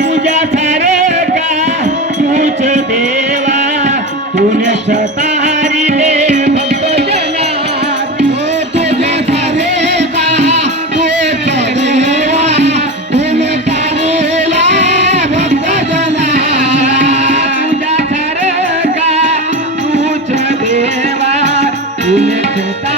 तुझ्या cantar.